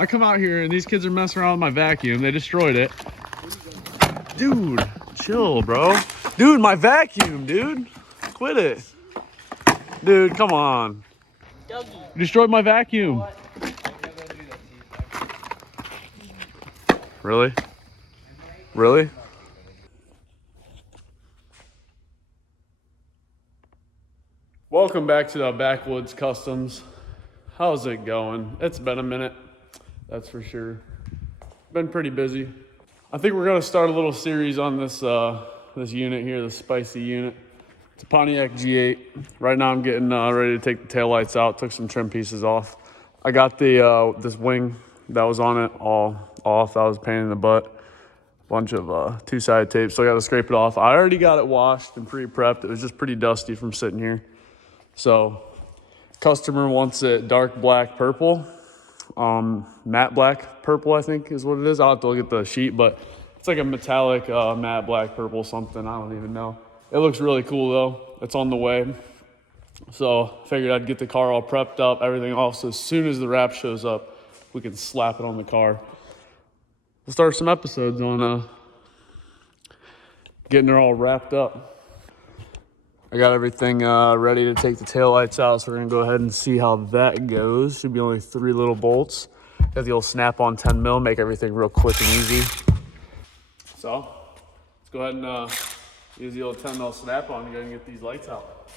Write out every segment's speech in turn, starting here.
I come out here and these kids are messing around with my vacuum. They destroyed it. Dude, chill, bro. Dude, my vacuum, dude. Quit it. Dude, come on. You destroyed my vacuum. Really? Really? Welcome back to the Backwoods Customs. How's it going? It's been a minute, that's for sure. Been pretty busy. I think we're gonna start a little series on this this unit here, the spicy unit. It's a Pontiac G8. Right now I'm getting ready to take the taillights out. Took some trim pieces off. I got the this wing that was on it all off. That was a pain in the butt. Bunch of two-sided tape, so I got to scrape it off. I already got it washed and pre-prepped. It was just pretty dusty from sitting here. So customer wants it dark black purple, matte black purple, I think is what it is. I'll have to look at the sheet, but it's like a metallic matte black purple something. I don't even know. It looks really cool though. It's on the way. So figured I'd get the car all prepped up, everything off, so as soon as the wrap shows up, we can slap it on the car. We'll start some episodes on getting her all wrapped up. I got everything ready to take the taillights out, so we're gonna go ahead and see how that goes. Should be only 3 little bolts. Got the old snap-on 10 mil, make everything real quick and easy. So let's go ahead and use the old 10 mil snap-on to go and get these lights out.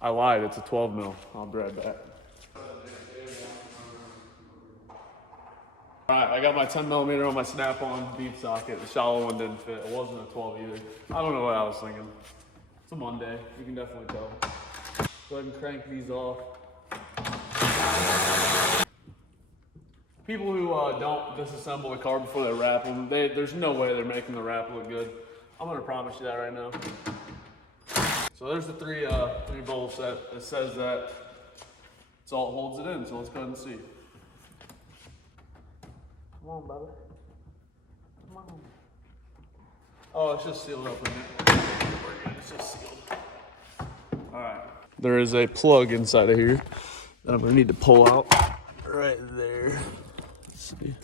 I lied, it's a 12 mil. I'll be right back. All right, I got my 10 millimeter on my snap-on bead socket. The shallow one didn't fit. It wasn't a 12 either. I don't know what I was thinking. It's a Monday. You can definitely tell. Go ahead and crank these off. People who don't disassemble the car before they wrap them, there's no way they're making the wrap look good. I'm gonna promise you that right now. So there's the three bolts that it says that it's all it holds it in. So let's go ahead and see. Come on, brother. Come on. Oh, it's just sealed up in there. It's just sealed. All right. There is a plug inside of here that I'm gonna need to pull out right there. Let's see.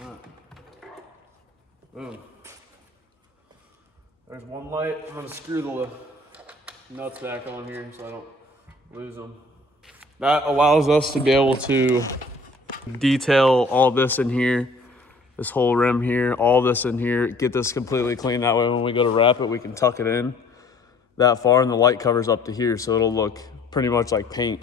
All right. Boom. There's one light. I'm gonna screw the nuts back on here so I don't lose them. That allows us to be able to detail all this in here, this whole rim here, all this in here, get this completely clean. That way when we go to wrap it, we can tuck it in that far and the light covers up to here, so it'll look pretty much like paint.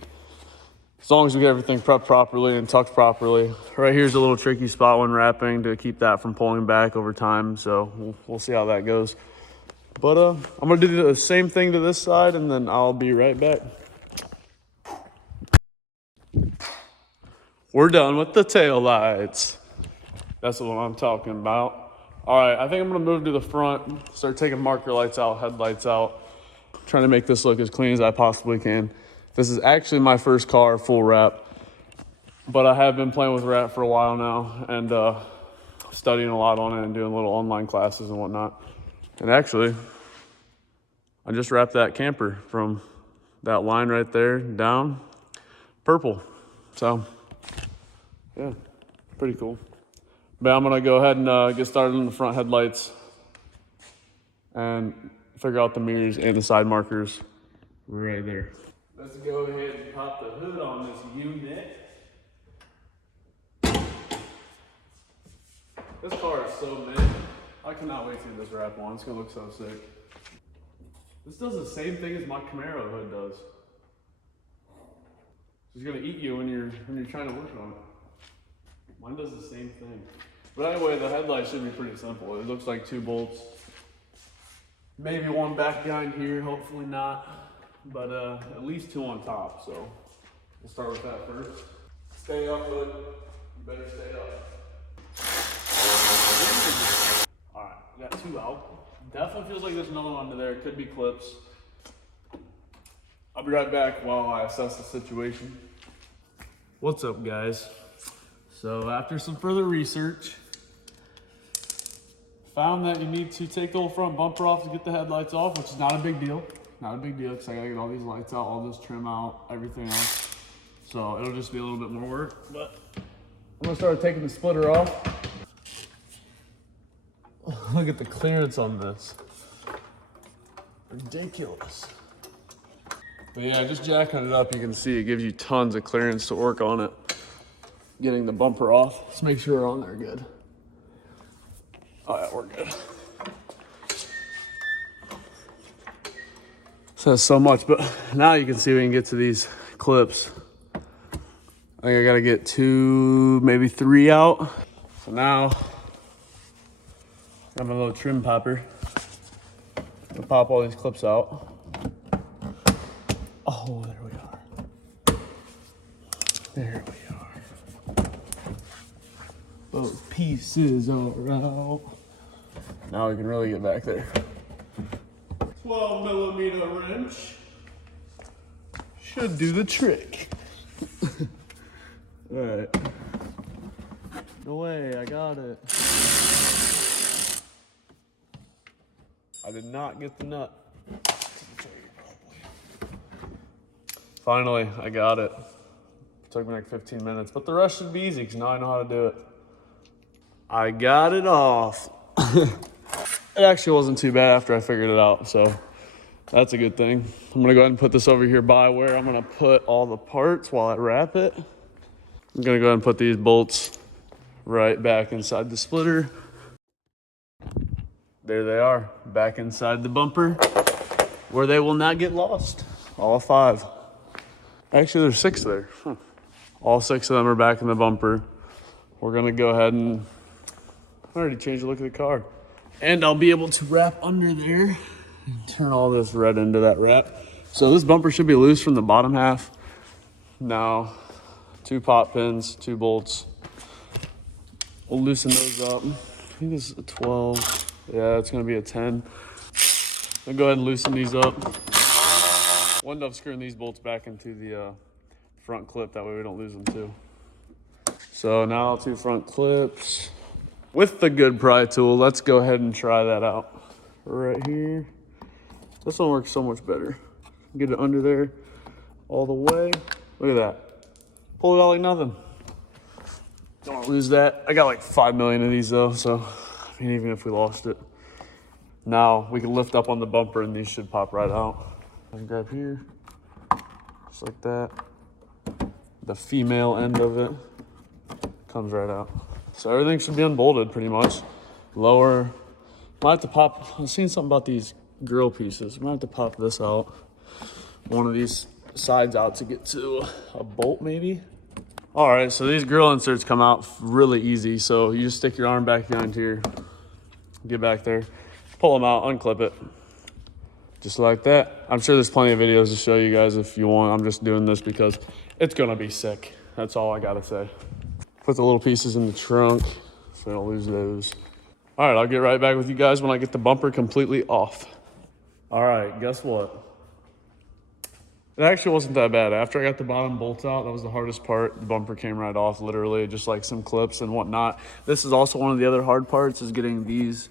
As long as we get everything prepped properly and tucked properly. Right here's a little tricky spot when wrapping to keep that from pulling back over time, so we'll see how that goes. But I'm gonna do the same thing to this side and then I'll be right back. We're done with the tail lights. That's what I'm talking about. All right, I think I'm gonna move to the front, start taking marker lights out, headlights out, trying to make this look as clean as I possibly can. This is actually my first car full wrap, but I have been playing with wrap for a while now and studying a lot on it and doing little online classes and whatnot. And actually, I just wrapped that camper from that line right there down purple. So yeah, pretty cool. But I'm gonna go ahead and get started on the front headlights and figure out the mirrors and the side markers right there. Let's go ahead and pop the hood on this unit. This car is so mid. I cannot wait to get this wrap on. It's gonna look so sick. This does the same thing as my Camaro hood does. It's gonna eat you when you're trying to work on it. Mine does the same thing. But anyway, the headlight should be pretty simple. It looks like 2 bolts. Maybe one back behind here, hopefully not. But at least 2 on top, so we'll start with that first. Stay up, hood. You better stay up. All right, we got 2 out. Definitely feels like there's another one under there. It could be clips. I'll be right back while I assess the situation. What's up, guys? So after some further research, found that you need to take the whole front bumper off to get the headlights off, which is not a big deal. Not a big deal, because I gotta get all these lights out, all this trim out, everything else. So it'll just be a little bit more work, but I'm gonna start taking the splitter off. Look at the clearance on this. Ridiculous. But yeah, just jacking it up, you can see it gives you tons of clearance to work on it. Getting the bumper off. Let's make sure we're on there good. Oh yeah, we're good. Says so much, but now you can see we can get to these clips. I think I gotta get 2, maybe 3 out. So now, I have a little trim popper. I'll pop all these clips out. Oh, there we are. There we are. Both pieces are out. Now we can really get back there. 12mm wrench should do the trick. All right. No way, I got it. I did not get the nut. Finally, I got it. Took me like 15 minutes, but the rest should be easy because now I know how to do it. I got it off. It actually wasn't too bad after I figured it out, so that's a good thing. I'm gonna go ahead and put this over here by where I'm gonna put all the parts while I wrap it. I'm gonna go ahead and put these bolts right back inside the splitter. There they are, back inside the bumper, where they will not get lost. All 5. Actually, there's 6 there. All 6 of them are back in the bumper. We're gonna go ahead and, I already changed the look of the car. And I'll be able to wrap under there and turn all this red into that wrap. So this bumper should be loose from the bottom half. Now, 2 pop pins, 2 bolts. We'll loosen those up. I think this is a 12. Yeah, it's gonna be a 10. I'll go ahead and loosen these up. We'll end up screwing these bolts back into the front clip. That way we don't lose them too. So now 2 front clips. With the good pry tool, let's go ahead and try that out. Right here. This one works so much better. Get it under there all the way. Look at that. Pull it out like nothing. Don't want to lose that. I got like 5 million of these though, so I mean, even if we lost it. Now we can lift up on the bumper and these should pop right out. I can grab here, just like that. The female end of it comes right out. So everything should be unbolted pretty much. Lower, might have to pop, I've seen something about these grill pieces. Might have to pop this out. One of these sides out to get to a bolt maybe. All right, so these grill inserts come out really easy. So you just stick your arm back behind here, get back there, pull them out, unclip it. Just like that. I'm sure there's plenty of videos to show you guys if you want. I'm just doing this because it's gonna be sick. That's all I gotta say. Put the little pieces in the trunk so I don't lose those. All right, I'll get right back with you guys when I get the bumper completely off. All right, guess what? It actually wasn't that bad. After I got the bottom bolts out, that was the hardest part. The bumper came right off, literally, just like some clips and whatnot. This is also one of the other hard parts, is getting these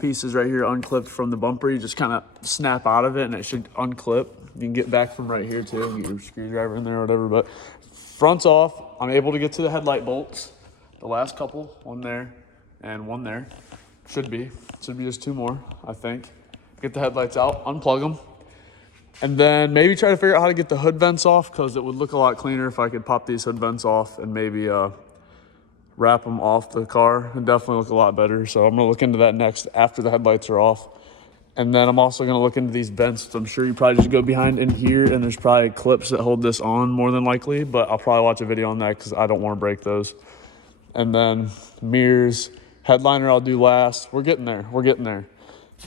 pieces right here unclipped from the bumper. You just kind of snap out of it and it should unclip. You can get back from right here too, get your screwdriver in there or whatever, but front's off. I'm able to get to the headlight bolts. The last couple, one there and one there. Should be just 2 more, I think. Get the headlights out, unplug them, and then maybe try to figure out how to get the hood vents off, because it would look a lot cleaner if I could pop these hood vents off and maybe wrap them off the car. It'd definitely look a lot better. So I'm gonna look into that next after the headlights are off. And then I'm also gonna look into these vents. I'm sure you probably just go behind in here and there's probably clips that hold this on more than likely, but I'll probably watch a video on that because I don't want to break those. And then mirrors, headliner I'll do last. We're getting there,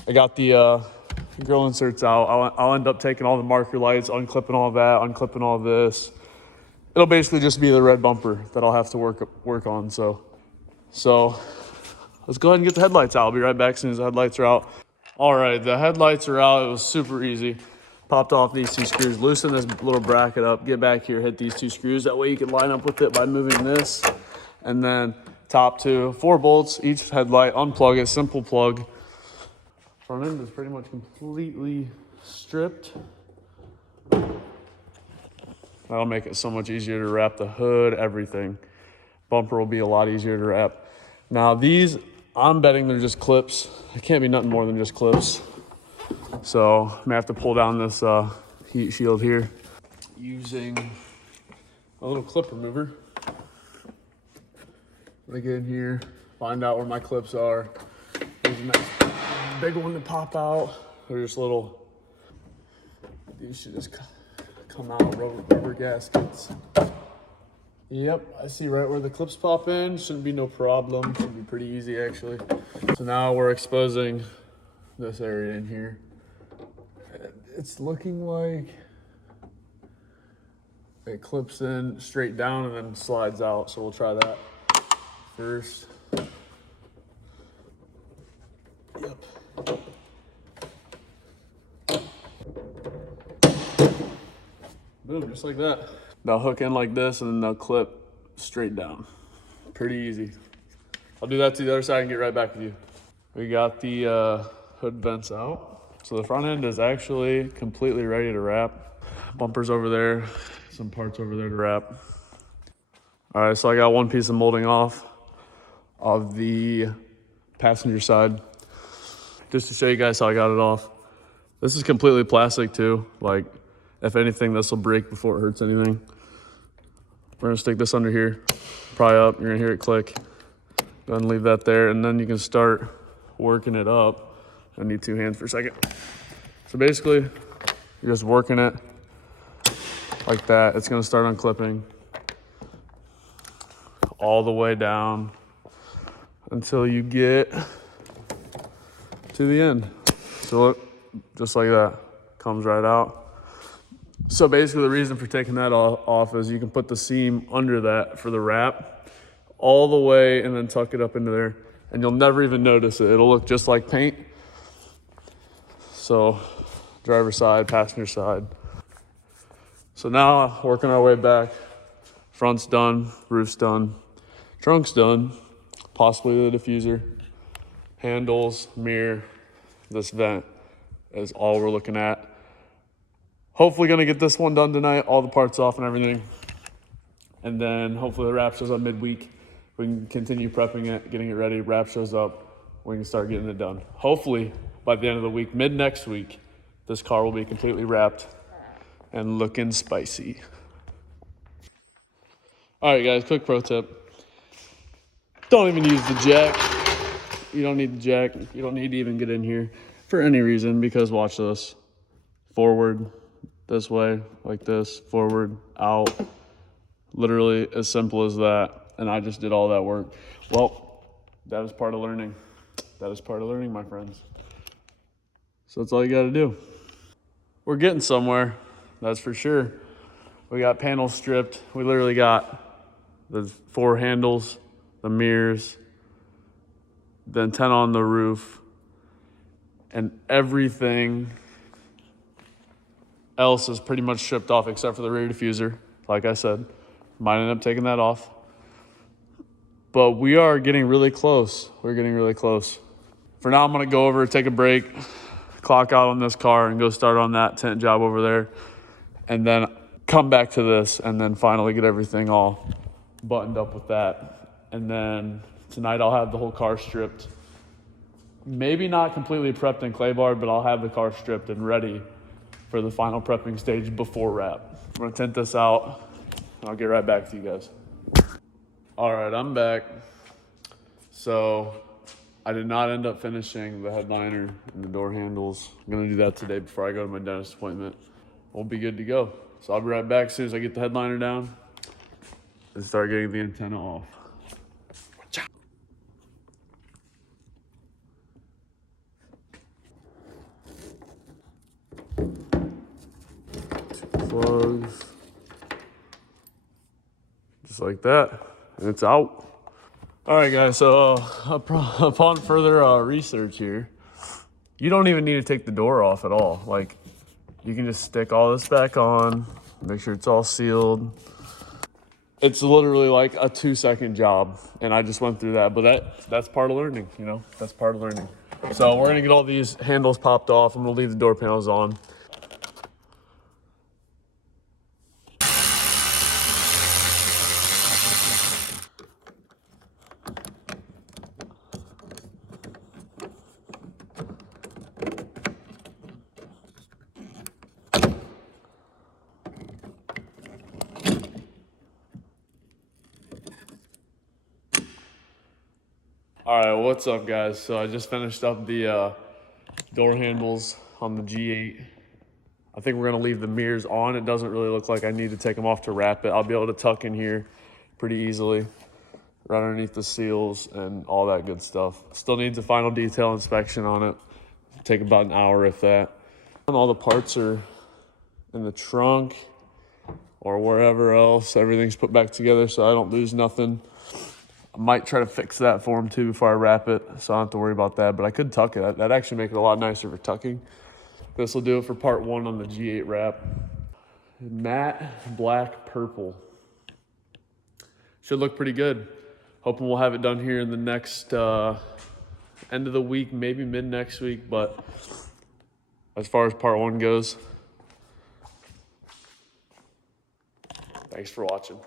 I got the grill inserts out. I'll end up taking all the marker lights, unclipping all that, unclipping all this. It'll basically just be the red bumper that I'll have to work on. So let's go ahead and get the headlights out. I'll be right back as soon as the headlights are out. All right, the headlights are out. It was super easy. Popped off these 2 screws, loosen this little bracket up, get back here, hit these 2 screws. That way you can line up with it by moving this. And then top two, 4 bolts, each headlight, unplug it, simple plug. Front end is pretty much completely stripped. That'll make it so much easier to wrap the hood, everything. Bumper will be a lot easier to wrap. Now these, I'm betting they're just clips. It can't be nothing more than just clips. So I'm gonna have to pull down this heat shield here using a little clip remover. I'm gonna get in here, find out where my clips are. There's a nice big one to pop out. They're just little, these should just come out, rubber gaskets. Yep, I see right where the clips pop in. Shouldn't be no problem. Should be pretty easy actually. So now we're exposing this area in here. It's looking like it clips in straight down and then slides out. So we'll try that first. Yep. Boom, just like that. They'll hook in like this and then they'll clip straight down. Pretty easy. I'll do that to the other side and get right back with you. We got the hood vents out. So the front end is actually completely ready to wrap. Bumpers over there, some parts over there to wrap. All right, so I got one piece of molding off of the passenger side. Just to show you guys how I got it off. This is completely plastic too. Like, if anything, this will break before it hurts anything. We're gonna stick this under here, pry up, you're gonna hear it click. Go ahead and leave that there, and then you can start working it up. I need 2 hands for a second. So basically, you're just working it like that. It's gonna start unclipping all the way down until you get to the end. So look, just like that, comes right out. So basically the reason for taking that off is you can put the seam under that for the wrap all the way and then tuck it up into there and you'll never even notice it. It'll look just like paint. So driver's side, passenger side. So now working our way back. Front's done, roof's done, trunk's done, possibly the diffuser, handles, mirror, this vent is all we're looking at. Hopefully gonna get this one done tonight, all the parts off and everything. And then hopefully the wrap shows up midweek. We can continue prepping it, getting it ready. Wrap shows up, we can start getting it done. Hopefully by the end of the week, mid next week, this car will be completely wrapped and looking spicy. All right guys, quick pro tip. Don't even use the jack. You don't need the jack. You don't need to even get in here for any reason because watch this. Forward, this way, like this, forward, out. Literally as simple as that. And I just did all that work. Well, that is part of learning. That is part of learning, my friends. So that's all you gotta do. We're getting somewhere, that's for sure. We got panels stripped. We literally got the 4 handles, the mirrors, the antenna on the roof, and everything else is pretty much stripped off except for the rear diffuser. Like I said, might end up taking that off. But we are getting really close. We're getting really close. For now, I'm gonna go over, take a break, clock out on this car and go start on that tent job over there. And then come back to this and then finally get everything all buttoned up with that. And then tonight I'll have the whole car stripped. Maybe not completely prepped in clay bar, but I'll have the car stripped and ready for the final prepping stage before wrap. I'm gonna tent this out and I'll get right back to you guys. All right, I'm back. So I did not end up finishing the headliner and the door handles. I'm gonna do that today before I go to my dentist appointment. We'll be good to go. So I'll be right back as soon as I get the headliner down and start getting the antenna off. Plugs, just like that, and it's out. All right, guys, so upon further research here, you don't even need to take the door off at all. Like, you can just stick all this back on, make sure it's all sealed. It's literally like a 2-second job, and I just went through that. But that's part of learning, you know. That's part of learning. So we're gonna get all these handles popped off. I'm gonna leave the door panels on. All right, what's up, guys? So I just finished up the door handles on the G8. I think we're gonna leave the mirrors on. It doesn't really look like I need to take them off to wrap it. I'll be able to tuck in here pretty easily, right underneath the seals and all that good stuff. Still needs a final detail inspection on it. Take about an hour if that. And all the parts are in the trunk or wherever else. Everything's put back together so I don't lose nothing. I might try to fix that for him too before I wrap it, so I don't have to worry about that. But I could tuck it. That'd actually make it a lot nicer for tucking. This will do it for part 1 on the G8 wrap. Matte black purple. Should look pretty good. Hoping we'll have it done here in the next end of the week, maybe mid next week. But as far as part 1 goes, thanks for watching.